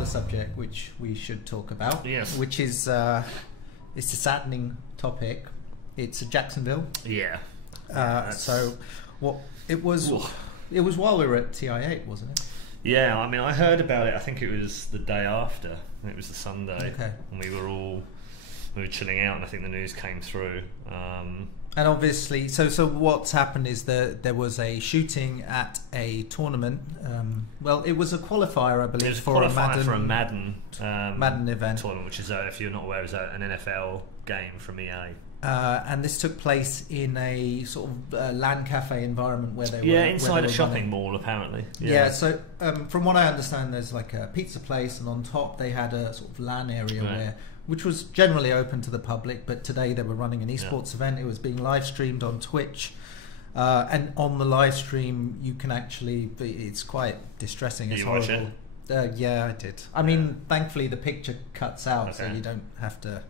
another subject which we should talk about. Yes. Which is it's a saddening topic. It's Jacksonville. Yeah. So what it was while we were at TI8, wasn't it? Yeah, I mean, I heard about it. I think it was the day after. It was the Sunday, Okay. and we were chilling out, and I think the news came through. And obviously, so what's happened is that there was a shooting at a tournament. Well, it was a qualifier, I believe, It was for a Madden event tournament, which is, if you're not aware, is an NFL game from EA. And this took place in a sort of LAN cafe environment where they were inside a shopping mall, apparently. Yeah. So from what I understand, there's like a pizza place, and on top they had a sort of LAN area which was generally open to the public. But today they were running an eSports event. It was being live streamed on Twitch, and on the live stream you can actually. It's quite distressing. It's horrible. Watch it? Yeah, I did. I mean, thankfully the picture cuts out, so you don't have to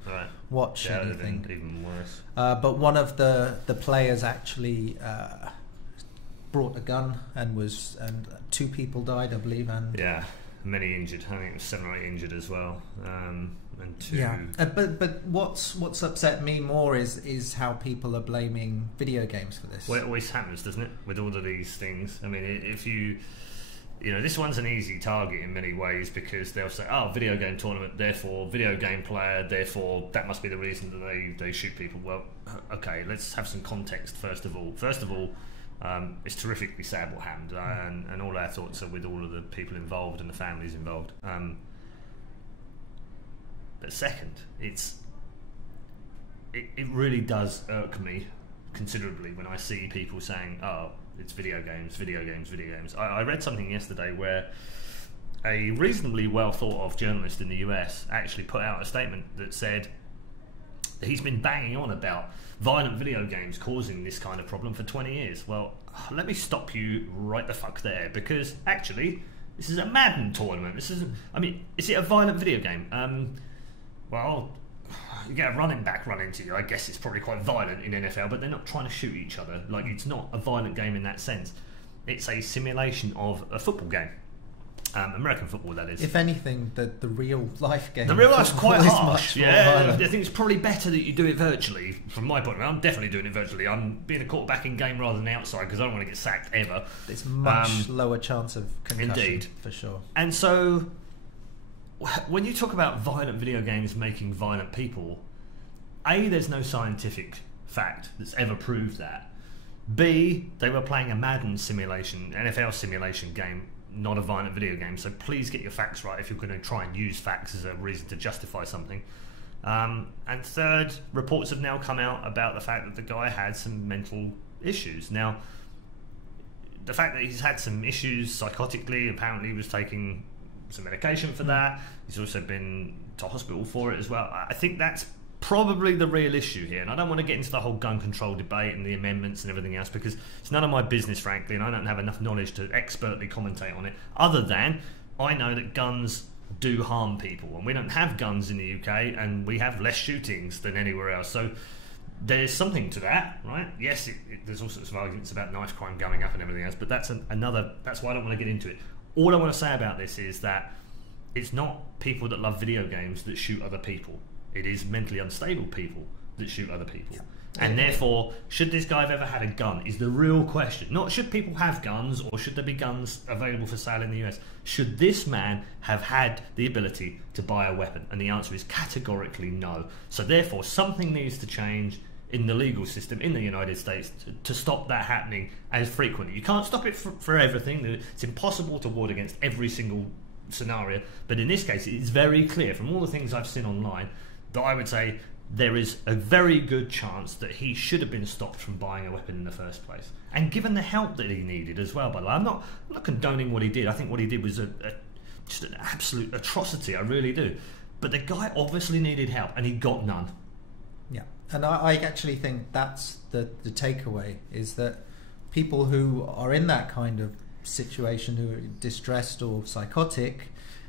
watch anything. Even worse. But one of the players actually brought a gun and 2 people died, I believe, and many injured. I think it was 7 or 8 injured as well, and 2. Yeah, but what's upset me more is how people are blaming video games for this. Well, it always happens, doesn't it, with all of these things? I mean, if you know, this one's an easy target in many ways, because they'll say, oh, video game tournament, therefore video game player, therefore that must be the reason that they shoot people. Well, okay, let's have some context first of all. It's terrifically sad what happened, and all our thoughts are with all of the people involved and the families involved. But second, it really does irk me considerably when I see people saying, oh, it's video games. I read something yesterday where a reasonably well thought of journalist in the US actually put out a statement that said that he's been banging on about violent video games causing this kind of problem for 20 years. Well, let me stop you right the fuck there, because actually this is a Madden tournament. Is it a violent video game? Well, you get a running back run into you, I guess it's probably quite violent in NFL, but they're not trying to shoot each other. Like, it's not a violent game in that sense. It's a simulation of a football game. American football, that is. If anything, the real life game. The real life's quite harsh. I think it's probably better that you do it virtually, from my point of view. I'm definitely doing it virtually. I'm being a quarterback in game rather than outside, because I don't want to get sacked ever. There's much lower chance of concussion. Indeed. For sure. And so, when you talk about violent video games making violent people, A, there's no scientific fact that's ever proved that. B, they were playing a Madden simulation, NFL simulation game, not a violent video game, so please get your facts right if you're going to try and use facts as a reason to justify something. And third, reports have now come out about the fact that the guy had some mental issues. Now, the fact that he's had some issues psychotically, apparently he was taking some medication for that. He's also been to hospital for it as well. I think that's probably the real issue here, and I don't want to get into the whole gun control debate and the amendments and everything else, because it's none of my business, frankly, and I don't have enough knowledge to expertly commentate on it, other than I know that guns do harm people, and we don't have guns in the UK, and we have less shootings than anywhere else, so there's something to that, right? Yes, there's all sorts of arguments about knife crime going up and everything else, but that's that's why I don't want to get into it. All I want to say about this is that it's not people that love video games that shoot other people. It is mentally unstable people that shoot other people. Yeah. And therefore, should this guy have ever had a gun is the real question. Not should people have guns, or should there be guns available for sale in the US. Should this man have had the ability to buy a weapon? And the answer is categorically no. So therefore, something needs to change in the legal system in the United States to stop that happening as frequently. You can't stop it for everything. It's impossible to ward against every single scenario. But in this case, it's very clear from all the things I've seen online that I would say there is a very good chance that he should have been stopped from buying a weapon in the first place. And given the help that he needed as well, by the way, I'm not condoning what he did. I think what he did was just an absolute atrocity. I really do. But the guy obviously needed help, and he got none. Yeah, and I actually think that's the takeaway, is that people who are in that kind of situation, who are distressed or psychotic,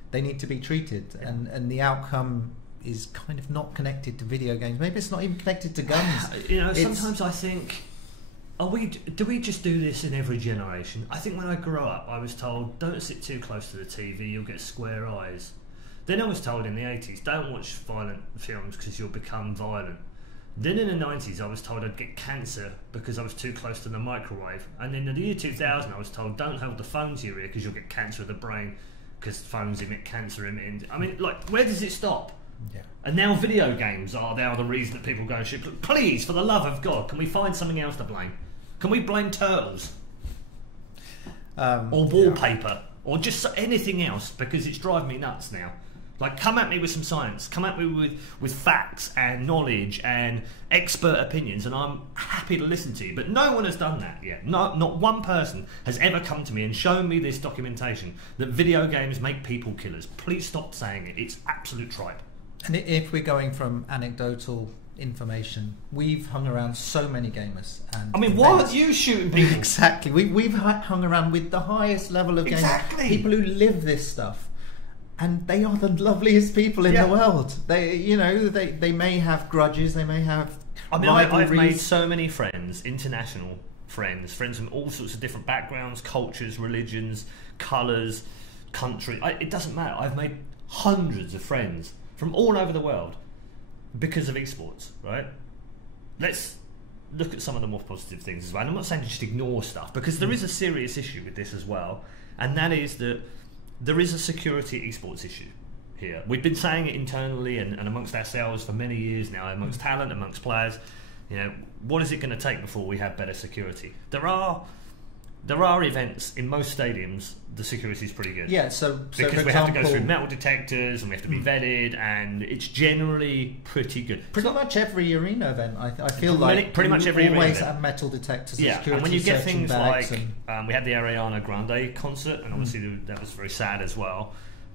they need to be treated, and the outcome is kind of not connected to video games. Maybe it's not even connected to guns. You know, sometimes I think, do we just do this in every generation? I think when I grew up, I was told, don't sit too close to the TV, you'll get square eyes. Then I was told in the 80s, don't watch violent films because you'll become violent. Then in the 90s, I was told I'd get cancer because I was too close to the microwave. And then in the year 2000, I was told, don't hold the phone to your ear because you'll get cancer of the brain because phones emit cancer emitting. I mean, like, where does it stop? Yeah. And now video games are now the reason that people go and shoot. Please, for the love of God, can we find something else to blame? Can we blame turtles? Or wallpaper? Or just anything else? Because it's driving me nuts now. Like, come at me with some science. Come at me with facts and knowledge and expert opinions, and I'm happy to listen to you. But no one has done that yet. Not one person has ever come to me and shown me this documentation that video games make people killers. Please stop saying it. It's absolute tripe. And if we're going from anecdotal information, we've hung around so many gamers. And I mean, why aren't you shooting people? Exactly. We've hung around with the highest level of gamers. Exactly. People who live this stuff. And they are the loveliest people in the world. They may have grudges, they may have rivalries. I've made so many friends, international friends from all sorts of different backgrounds, cultures, religions, colours, country. It doesn't matter. I've made hundreds of friends from all over the world because of esports, right? Let's look at some of the more positive things as well. And I'm not saying to just ignore stuff, because there is a serious issue with this as well, and that is that there is a security esports issue here. We've been saying it internally and amongst ourselves for many years now, amongst talent, amongst players. You know, what is it going to take before we have better security? There are events in most stadiums. The security is pretty good. Yeah, so because for we have to example, go through metal detectors and we have to be vetted, and it's generally pretty good. Pretty much every arena event, I feel like pretty much every always arena have metal detectors. And yeah, security and when you get searching things bags like we had the Ariana Grande concert, and obviously that was very sad as well.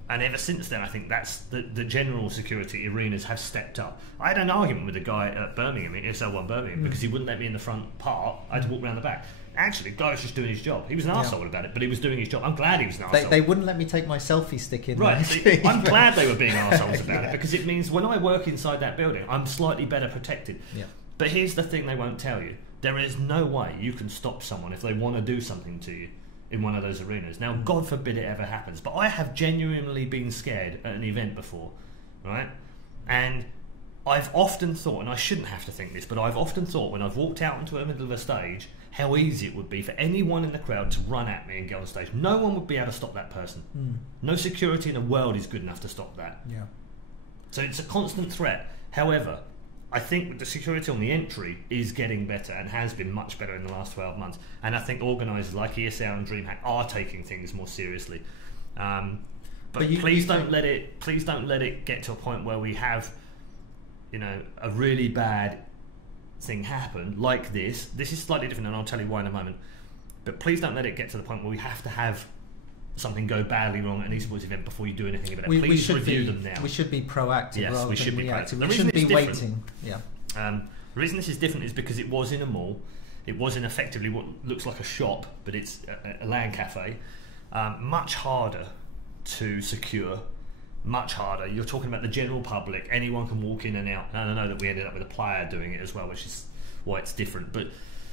And ever since then, I think that's the general security arenas have stepped up. I had an argument with a guy at Birmingham, at SL1 Birmingham, because he wouldn't let me in the front part. I had to walk around the back. Actually, the guy was just doing his job. He was an arsehole about it, but he was doing his job. I'm glad he was an arsehole. They wouldn't let me take my selfie stick in. Right. I'm glad they were being arseholes about it, because it means when I work inside that building, I'm slightly better protected. Yeah. But here's the thing they won't tell you. There is no way you can stop someone if they want to do something to you in one of those arenas. Now, God forbid it ever happens, but I have genuinely been scared at an event before, right? And I've often thought, and I shouldn't have to think this, but I've often thought when I've walked out into the middle of a stage, how easy it would be for anyone in the crowd to run at me and get on stage. No one would be able to stop that person. No security in the world is good enough to stop that. Yeah. So it's a constant threat. However, I think the security on the entry is getting better and has been much better in the last 12 months. And I think organisers like ESL and DreamHack are taking things more seriously. But please don't let it get to a point where we have, you know, a really bad thing happen like this. This is slightly different, and I'll tell you why in a moment. But please don't let it get to the point where we have to have something go badly wrong at an esports event before you do anything about it. Please review them now. We should be proactive rather than reactive. We shouldn't be waiting. Yeah. The reason this is different is because it was in a mall. It was in effectively what looks like a shop, but it's a LAN cafe. Much harder to secure. Much harder. You're talking about the general public. Anyone can walk in and out. And I know that we ended up with a player doing it as well, which is why it's different. But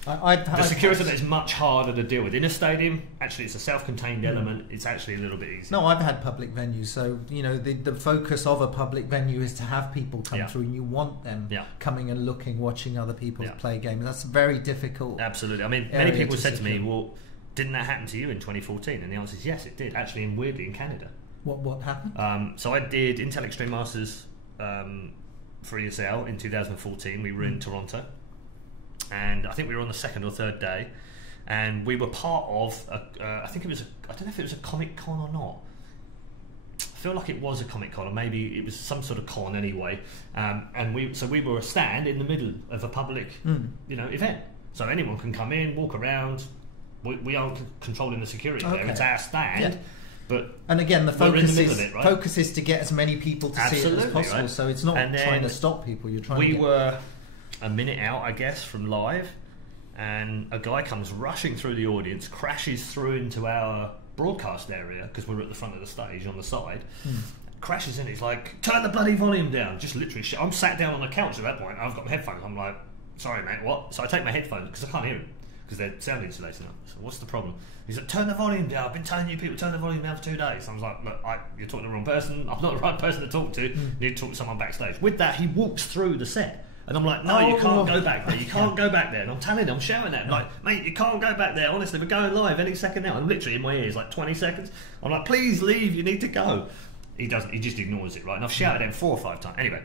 the security that is much harder to deal with. In a stadium, actually it's a self-contained element. It's actually a little bit easier. No, I've had public venues, so you know the focus of a public venue is to have people come through, and you want them coming and looking, watching other people play games. That's very difficult. Absolutely. I mean, many people said to me, well, didn't that happen to you in 2014? And the answer is yes, it did. Actually, and weirdly, in Canada. What happened? So I did Intel Extreme Masters for ESL in 2014. We were in Toronto, and I think we were on the second or third day, and we were part of I don't know if it was a Comic Con or not. I feel like it was a Comic Con, or maybe it was some sort of con anyway. And we were a stand in the middle of a public event, so anyone can come in, walk around. We are controlling the security there. It's our stand. And again, the focus focus is to get as many people to see it as possible. Right? So it's not trying to stop people. You're trying. We were a minute out, I guess, from live, and a guy comes rushing through the audience, crashes through into our broadcast area because we're at the front of the stage on the side. Crashes in. He's like, "Turn the bloody volume down!" Just literally. I'm sat down on the couch at that point. I've got my headphones. I'm like, "Sorry, mate, what?" So I take my headphones because I can't hear him. because they're sound insulating up. So what's the problem? He's like, turn the volume down. I've been telling you people turn the volume down for 2 days. I was like, look, you're talking to the wrong person. I'm not the right person to talk to. You need to talk to someone backstage. With that, he walks through the set. And I'm like, no, you can't go back there. You can't go back there. And I'm telling him, I'm shouting at him, like, mate, you can't go back there. Honestly, we're going live any second now. And literally in my ears, like 20 seconds. I'm like, please leave. You need to go. He doesn't. He just ignores it, right? And I've shouted at him 4 or 5 times. Anyway,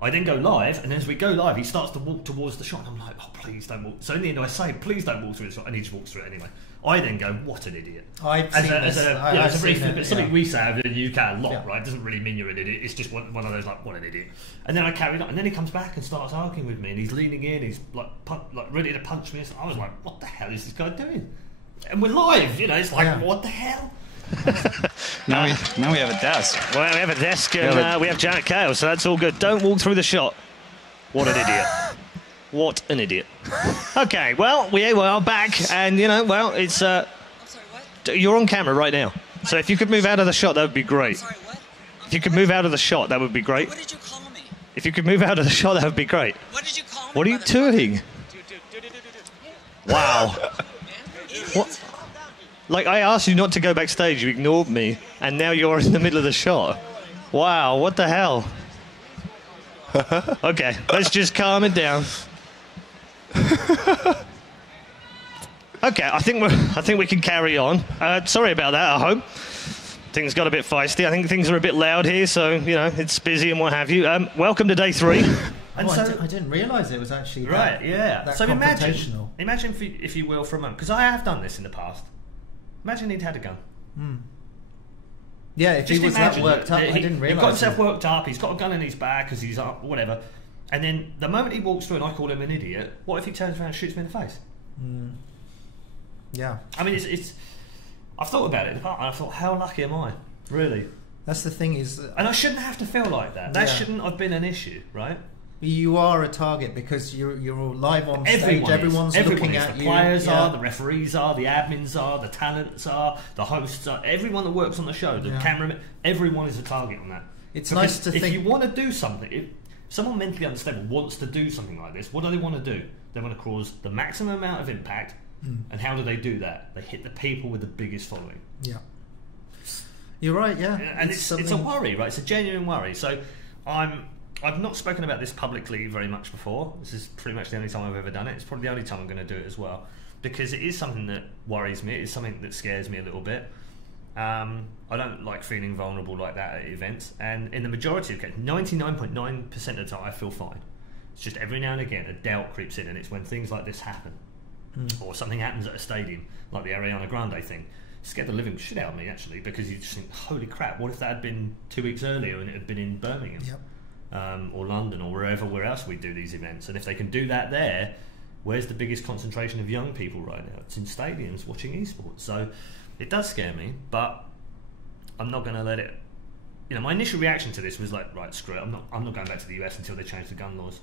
I then go live, and as we go live, he starts to walk towards the shot. And I'm like, oh, please don't walk. So in the end, I say, please don't walk through the shot. And he just walks through it anyway. I then go, what an idiot. I've seen it's something we say over in the UK a lot, right? It doesn't really mean you're an idiot. It's just one of those, like, what an idiot. And then I carried on. And then he comes back and starts arguing with me. And he's leaning in. He's like ready to punch me. I was like, what the hell is this guy doing? And we're live, It's like, what the hell? now we have a desk. Well, we have a desk and we have Janet Kale, so that's all good. Don't walk through the shot. What an idiot. What an idiot. Okay, well, we are back, and, it's... I'm sorry, what? You're on camera right now. So if you could move out of the shot, that would be great. Sorry, what? If you could move out of the shot, that would be great. What did you call me? If you could move out of the shot, that would be great. What did you call me? What are you doing? Wow. What? Like, I asked you not to go backstage, you ignored me, and now you're in the middle of the shot. Wow, what the hell? Okay, let's just calm it down. Okay, I think we can carry on. Sorry about that, I hope. Things got a bit feisty. I think things are a bit loud here, so, it's busy and what have you. Welcome to day 3. And I didn't realise it was actually that so confrontational. Imagine if you will, for a moment, because I have done this in the past. Imagine he'd had a gun. Yeah, if he was that worked up, I didn't realise. He got himself worked up, he's got a gun in his back because he's up, whatever. And then the moment he walks through and I call him an idiot, what if he turns around and shoots me in the face? Yeah. I mean, it's I've thought about it and I thought, how lucky am I? Really? That's the thing is... And I shouldn't have to feel like that. That shouldn't have been an issue, right? You are a target because you're all live on stage. Everyone's looking at you. The players are, the referees are, the admins are, the talents are, the hosts are. Everyone that works on the show, the cameraman, everyone is a target on that. It's nice to think... If you want to do something, if someone mentally unstable wants to do something like this, what do they want to do? They want to cause the maximum amount of impact. And how do they do that? They hit the people with the biggest following. Yeah. You're right, yeah. And it's a worry, right? It's a genuine worry. So I've not spoken about this publicly very much before. This is pretty much the only time I've ever done it. It's probably the only time I'm going to do it as well, because it is something that worries me. It's something that scares me a little bit. I don't like feeling vulnerable like that at events, and in the majority of cases, 99.9% of the time, I feel fine. It's just every now and again a doubt creeps in, and it's when things like this happen, or something happens at a stadium, like the Ariana Grande thing. It scared the living shit out of me, actually, because you just think, holy crap, what if that had been 2 weeks earlier and it had been in Birmingham? Yep. Or London, or where else we do these events. And if they can do that there, where's the biggest concentration of young people right now? It's in stadiums watching eSports. So it does scare me, but I'm not going to let it... my initial reaction to this was like, right, screw it, I'm not going back to the US until they change the gun laws.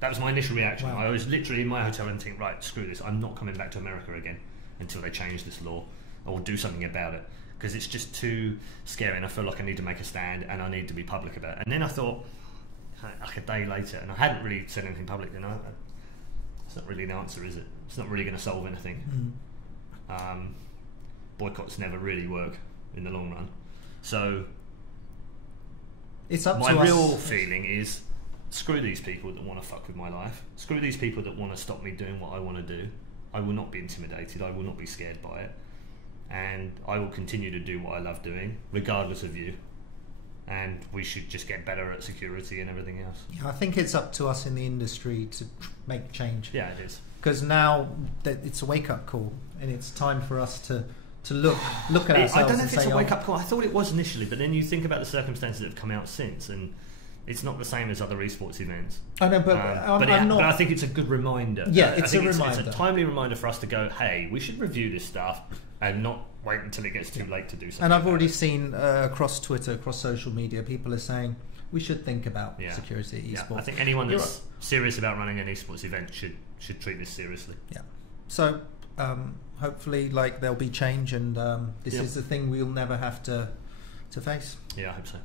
That was my initial reaction. Wow. I was literally in my hotel and thinking, right, screw this, I'm not coming back to America again until they change this law or do something about it, because it's just too scary and I feel like I need to make a stand and I need to be public about it. And then I thought, like a day later, and I hadn't really said anything public, it's not really an answer, is it? It's not really going to solve anything. Boycotts never really work in the long run. So it's up my to real us. feeling is, screw these people that want to fuck with my life. Screw these people that want to stop me doing what I want to do. I will not be intimidated. I will not be scared by it. And I will continue to do what I love doing, regardless of you. And we should just get better at security and everything else. Yeah, I think it's up to us in the industry to make change. Yeah, it is. Because now that it's a wake-up call, and it's time for us to look at ourselves. I don't know if it's a wake-up call. I thought it was initially, but then you think about the circumstances that have come out since, and it's not the same as other esports events. I know, but but I think it's a good reminder. Yeah, it's a reminder. It's a timely reminder for us to go, hey, we should review this stuff and not wait until it gets too late to do something. And I've already seen across Twitter, across social media, people are saying we should think about security at esports. I think anyone that's serious about running an esports event should treat this seriously. Yeah. So hopefully, there'll be change, and this is the thing we'll never have to face. Yeah, I hope so.